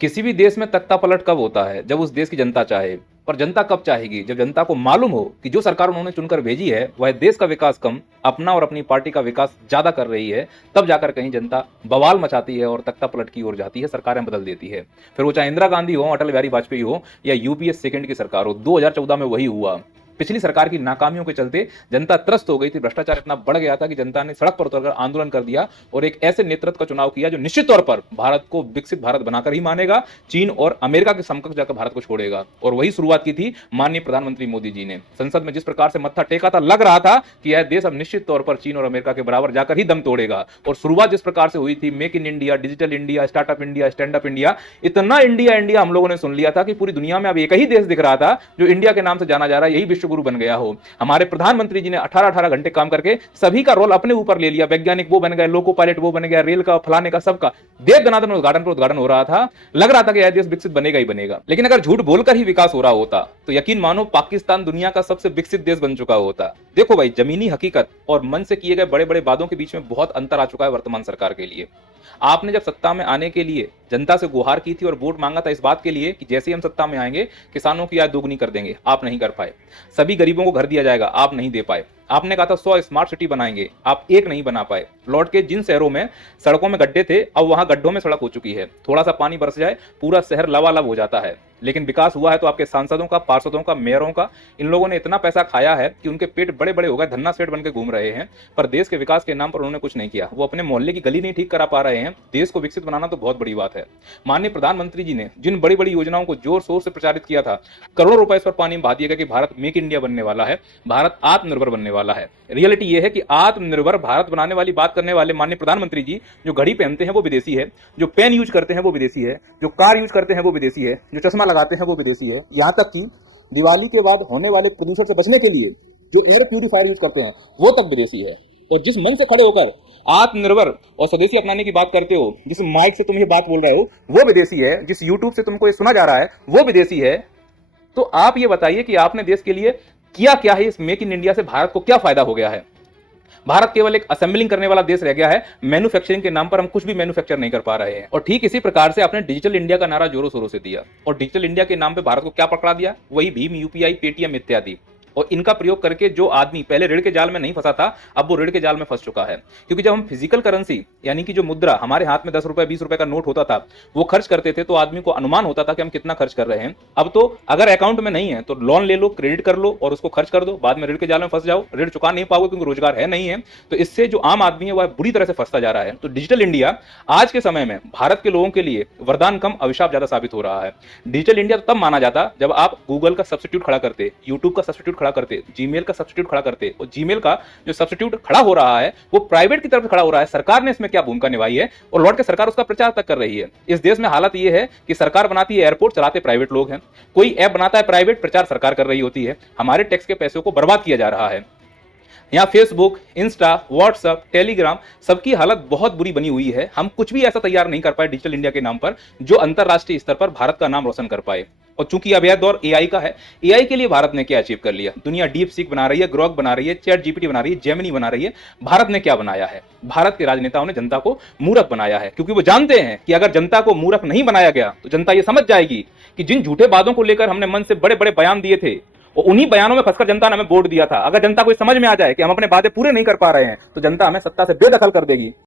किसी भी देश में तख्ता पलट कब होता है? जब उस देश की जनता चाहे। पर जनता कब चाहेगी? जब जनता को मालूम हो कि जो सरकार उन्होंने चुनकर भेजी है वह देश का विकास कम, अपना और अपनी पार्टी का विकास ज्यादा कर रही है। तब जाकर कहीं जनता बवाल मचाती है और तख्ता पलट की ओर जाती है, सरकारें बदल देती है। फिर वो चाहे इंदिरा गांधी हो, अटल बिहारी वाजपेयी हो या यूपीए सेकंड की सरकार हो। 2014 में वही हुआ। पिछली सरकार की नाकामियों के चलते जनता त्रस्त हो गई थी। भ्रष्टाचार इतना बढ़ गया था कि जनता ने सड़क पर उतरकर आंदोलन कर दिया और एक ऐसे नेतृत्व का चुनाव किया जो निश्चित तौर पर भारत को विकसित भारत बनाकर ही मानेगा, चीन और अमेरिका के समकक्ष जाकर भारत को छोड़ेगा। और वही शुरुआत की थी माननीय प्रधानमंत्री मोदी जी ने। संसद में जिस प्रकार से मत्था टेका था, लग रहा था कि यह देश अब निश्चित तौर पर चीन और अमेरिका के बराबर जाकर ही दम तोड़ेगा। और शुरुआत जिस प्रकार से हुई थी, make in India, digital India, startup India, stand up India, इतना इंडिया इंडिया हम लोगों ने सुन लिया था कि पूरी दुनिया में अब एक ही देश दिख रहा था जो इंडिया के नाम से जाना जा रहा है, यही विश्व गुरु बन गया हो। हमारे प्रधानमंत्री जी ने 18-18 घंटे काम करके सभी का रोल अपने ऊपर ले लिया। वैज्ञानिक वो बन गए, लोको पायलट वो बन गया, रेल का, फलाने का, सबका। देव दनादन उद्घाटन पर उद्घाटन हो रहा था। लग रहा था कि यह देश विकसित बनेगा ही बनेगा। लेकिन अगर झूठ बोलकर ही विकास हो रहा होता तो यकीन मानो पाकिस्तान दुनिया का सबसे विकसित देश बन चुका होता। देखो भाई, जमीनी हकीकत और मन से किए गए बड़े बड़े वादों के बीच में बहुत अंतर आ चुका है वर्तमान सरकार के लिए। आपने जब सत्ता में आने के लिए जनता से गुहार की थी और वोट मांगा था इस बात के लिए कि जैसे ही हम सत्ता में आएंगे किसानों की आय दोगुनी कर देंगे, आप नहीं कर पाए। सभी गरीबों को घर दिया जाएगा, आप नहीं दे पाए। आपने कहा था 100 स्मार्ट सिटी बनाएंगे, आप एक नहीं बना पाए। लौट के जिन शहरों में सड़कों में गड्ढे थे, अब वहां गड्ढों में सड़क हो चुकी है। थोड़ा सा पानी बरस जाए पूरा शहर लबालब हो जाता है। लेकिन विकास हुआ है तो आपके सांसदों का, पार्षदों का, मेयरों का। इन लोगों ने इतना पैसा खाया है कि उनके पेट बड़े बड़े हो गए, धन्ना सेठ बन के घूम रहे हैं। पर देश के विकास के नाम पर उन्होंने कुछ नहीं किया। वो अपने मोहल्ले की गली नहीं ठीक करा पा रहे हैं। देश को विकसित बनाना तो बहुत बड़ी बात है। माननीय प्रधानमंत्री जी ने जिन बड़ी बड़ी योजनाओं को जोर शोर से प्रचारित किया था, करोड़ों रुपए इस पर पानी में बहा दिया गया कि भारत मेक इंडिया बनने वाला है, भारत आत्मनिर्भर बनने वाला है। रियलिटी ये है कि आत्मनिर्भर भारत बनाने वाली बात करने वाले माननीय प्रधानमंत्री जी जो घड़ी पहनते हैं वो विदेशी है, जो पेन यूज करते हैं वो विदेशी है, जो कार यूज करते हैं वो विदेशी है, जो चश्मा लगाते हैं वो विदेशी है। यहां तक कि दिवाली के बाद होने वाले प्रदूषण से बचने के लिए जो एयर प्यूरिफायर यूज करते हैं वो तक विदेशी है। और जिस मन से खड़े होकर आत्मनिर्भर और स्वदेशी अपनाने की बात करते हो, जिस माइक से तुम ये बात बोल रहे हो वो विदेशी है, जिस यूट्यूब से तुमको ये सुना जा रहा है वो विदेशी है। तो आप ये बताइए कि आपने देश के लिए किया क्या है? इस मेक इन इंडिया से भारत को क्या फायदा हो गया है? भारत केवल एक असेंबलिंग करने वाला देश रह गया है। मैन्युफैक्चरिंग के नाम पर हम कुछ भी मैन्युफैक्चर नहीं कर पा रहे हैं। और ठीक इसी प्रकार से आपने डिजिटल इंडिया का नारा जोरों शोरों से दिया और डिजिटल इंडिया के नाम पे भारत को क्या पकड़ा दिया? वही भीम, यूपीआई, पेटीएम इत्यादि। और इनका प्रयोग करके जो आदमी पहले ऋण के जाल में नहीं फंसा था, अब वो ऋण के जाल में फंस चुका है। क्योंकि जब हम फिजिकल करेंसी यानी कि जो मुद्रा हमारे हाथ में 10 रुपए 20 रुपए का नोट होता था वो खर्च करते थे तो आदमी को अनुमान होता था कि हम कितना खर्च कर रहे हैं। अब तो अगर अकाउंट में नहीं है तो लोन ले लो, क्रेडिट कर लो और उसको खर्च कर दो, बाद में ऋण के जाल में फंस जाओ, ऋण चुका नहीं पाओगे क्योंकि रोजगार है नहीं है। तो इससे जो आम आदमी है वह बुरी तरह से फंसता जा रहा है। तो डिजिटल इंडिया आज के समय में भारत के लोगों के लिए वरदान कम अभिशाप ज्यादा साबित हो रहा है। डिजिटल इंडिया तब माना जाता जब आप गूगल का सब्स्टिट्यूट खड़ा करते, यूट्यूब का सब्स्टिट्यूट खड़ा करते, जीमेल का सब्स्टिट्यूट खड़ा करते। और जीमेल का जो सब्स्टिट्यूट खड़ा हो रहा है वो प्राइवेट की तरफ से खड़ा हो रहा है। सरकार ने इसमें क्या भूमिका निभाई है और लौट के सरकार उसका प्रचार तक कर रही है। इस देश में हालत ये है कि सरकार बनाती है एयरपोर्ट, चलाते प्राइवेट लोग हैं। कोई ऐप बनाता है प्राइवेट, प्रचार सरकार कर रही होती है। हमारे टैक्स के पैसों को बर्बाद किया जा रहा है। यहाँ फेसबुक, इंस्टा, व्हाट्सएप, टेलीग्राम, सबकी हालत बहुत बुरी बनी हुई है। हम कुछ भी ऐसा तैयार नहीं कर पाए डिजिटल इंडिया के नाम पर जो अंतरराष्ट्रीय स्तर पर भारत का नाम रोशन कर पाए। और चूंकि अब यह दौर एआई का है, एआई के लिए भारत ने क्या अचीव कर लिया? दुनिया डीप सीक बना रही है, ग्रोक बना रही है, चैट जीपीटी बना रही है, जेमिनी बना रही है। भारत ने क्या बनाया है? भारत के राजनेताओं ने जनता को मूर्ख बनाया है। क्योंकि वो जानते हैं कि अगर जनता को मूर्ख नहीं बनाया गया तो जनता ये समझ जाएगी कि जिन झूठे वादों को लेकर हमने मन से बड़े बड़े बयान दिए थे और उन्हीं बयानों में फंसकर जनता ने हमें वोट दिया था। अगर जनता को समझ में आ जाए कि हम अपने वादे पूरे नहीं कर पा रहे हैं तो जनता हमें सत्ता से बेदखल कर देगी।